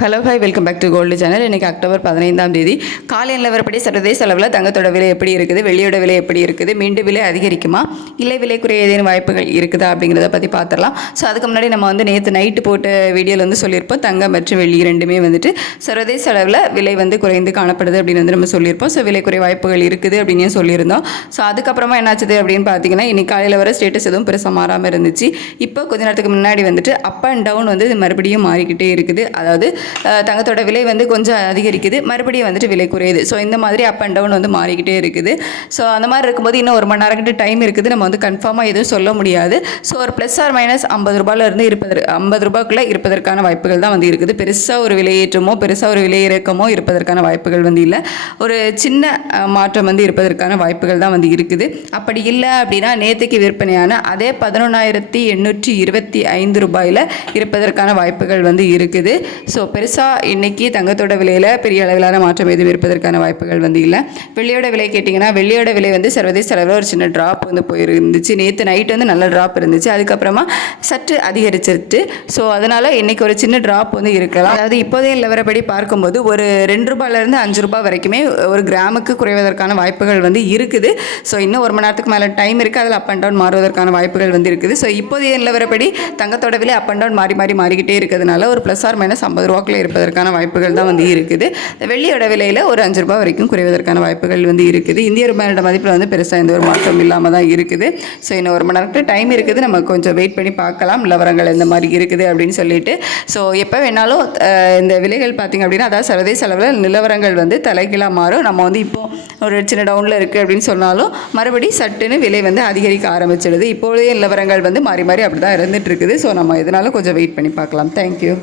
Hello hi welcome back to gold channel இன்றைக்கி October பதினைந்தாம் தேதி. காலை நிலவரப்படி சர்வதேச அளவில் தங்கத்தோட விலை எப்படி இருக்குது? வெள்ளியோட விலை எப்படி இருக்குது? மீண்டும் விலை அதிகரிக்குமா? இல்லை விலை குறைய ஏதேனும் வாய்ப்புகள் இருக்குதா? அப்படிங்கிறத பற்றி பார்த்துடலாம் ஸோ அதுக்கு முன்னாடி நம்ம வந்து நேற்று நைட்டு போட்ட வீடியோவில் வந்து சொல்லியிருப்போம். தங்கம் மற்றும் வெள்ளி ரெண்டுமே வந்துட்டு சர்வதேச அளவில் விலை வந்து குறைந்து காணப்படுது அப்படின்னு வந்து நம்ம சொல்லியிருப்போம். ஸோ விலை குறை வாய்ப்புகள் இருக்குது அப்படின்னு சொல்லியிருந்தோம். ஸோ அதுக்கப்புறமா என்னாச்சுது அப்படின்னு பார்த்தீங்கன்னா இன்றைக்கி காலையில் வர ஸ்டேட்டஸ் எதுவும் பெருசாக மாறாமல் இருந்துச்சு. இப்போ கொஞ்ச நேரத்துக்கு முன்னாடி வந்துட்டு அப் அண்ட் டவுன் வந்து மறுபடியும் மாறிக்கிட்டே இருக்குது. அதாவது தங்கத்தோட விலை வந்து கொஞ்சம் அதிகரிக்குது. மறுபடியும் வந்துட்டு விலை குறையுது. ஸோ இந்த மாதிரி அப் அண்ட் டவுன் வந்து மாறிக்கிட்டே இருக்குது. ஸோ அந்த மாதிரி இருக்கும்போது இன்னும் ஒரு மணி நேரம் கிட்ட டைம் இருக்குது. நம்ம வந்து கன்ஃபார்மாக எதுவும் சொல்ல முடியாது. ஸோ ஒரு ப்ளஸ் ஆர் மைனஸ் ஐம்பது ரூபாயிலிருந்து இருப்பது ஐம்பது ரூபாய்க்குள்ளே இருப்பதற்கான வாய்ப்புகள் தான் வந்து இருக்குது. பெருசாக ஒரு விலையேற்றமோ பெருசாக ஒரு விலை இறக்கமோ இருப்பதற்கான வாய்ப்புகள் வந்து இல்லை. ஒரு சின்ன மாற்றம் வந்து இருப்பதற்கான வாய்ப்புகள் தான் வந்து இருக்குது. அப்படி இல்லை அப்படின்னா நேற்றுக்கு விற்பனையான அதே பதினொன்றாயிரத்தி எண்ணூற்றி இருபத்தி ஐந்து ரூபாயில் இருப்பதற்கான வாய்ப்புகள் வந்து இருக்குது. ஸோ பெருசாக இன்றைக்கி தங்கத்தோட விலையில் பெரிய அளவிலான மாற்றம் எதுவும் இருப்பதற்கான வாய்ப்புகள் வந்து இல்லை. வெள்ளியோட விலை கேட்டிங்கன்னா வெள்ளியோட விலை வந்து சர்வதேச அளவில் ஒரு சின்ன ட்ராப் வந்து போயிருந்துச்சு. நேற்று நைட் வந்து நல்ல ட்ராப் இருந்துச்சு. அதுக்கப்புறமா சற்று அதிகரிச்சிருச்சு. ஸோ அதனால் இன்றைக்கி ஒரு சின்ன ட்ராப் வந்து இருக்கலாம். அதாவது இப்போதைய நிலவரப்படி பார்க்கும்போது ஒரு ரெண்டு ரூபாயிலேருந்து அஞ்சு ரூபாய் வரைக்குமே ஒரு கிராமுக்கு குறைவதற்கான வாய்ப்புகள் வந்து இருக்குது. ஸோ இன்னும் ஒரு மணி நேரத்துக்கு மேலே டைம் இருக்குது அதில் அப் அண்ட் டவுன் மாறுவதற்கான வாய்ப்புகள் வந்து இருக்குது. ஸோ இப்போதைய நிலவரப்படி தங்கத்தோட விலை அப் அண்ட் டவுன் மாறி மாறி மாறிக்கிட்டே இருக்கிறதுனால ஒரு ப்ளஸ் ஆர் மைனஸ் ஐம்பது ரூபாக்குள்ளே இருப்பதற்கான வாய்ப்புகள் தான் வந்து இருக்குது. வெள்ளியோட விலையில் ஒரு அஞ்சு ரூபாய் வரைக்கும் குறைவதற்கான வாய்ப்புகள் வந்து இருக்குது. இந்திய ரூபாயோட மதிப்பில் வந்து பெருசாக எந்த ஒரு மாற்றம் இல்லாமல் தான் இருக்குது. ஸோ இன்னும் ஒரு மணி நேரத்துக்கு டைம் இருக்குது. நம்ம கொஞ்சம் வெயிட் பண்ணி பார்க்கலாம். நிலவரங்கள் எந்த மாதிரி இருக்குது அப்படின்னு சொல்லிட்டு. ஸோ எப்போ வேணாலும் இந்த விலைகள் பார்த்திங்க அப்படின்னா அதாவது சர்வதேச அளவில் நிலவரங்கள் வந்து தலைகீழாக மாறும். நம்ம வந்து இப்போ ஒரு சின்ன டவுனில் இருக்குது அப்படின்னு சொன்னாலும் மறுபடி சட்டுன்னு விலை வந்து அதிகரிக்க ஆரம்பிச்சிடுது. இப்பொழுதே நிலவரங்கள் வந்து மாறி மாறி அப்படி தான் இருந்துட்டு இருக்குது. ஸோ நம்ம இதனால கொஞ்சம் வெயிட் பண்ணி பார்க்கலாம். தேங்க்யூ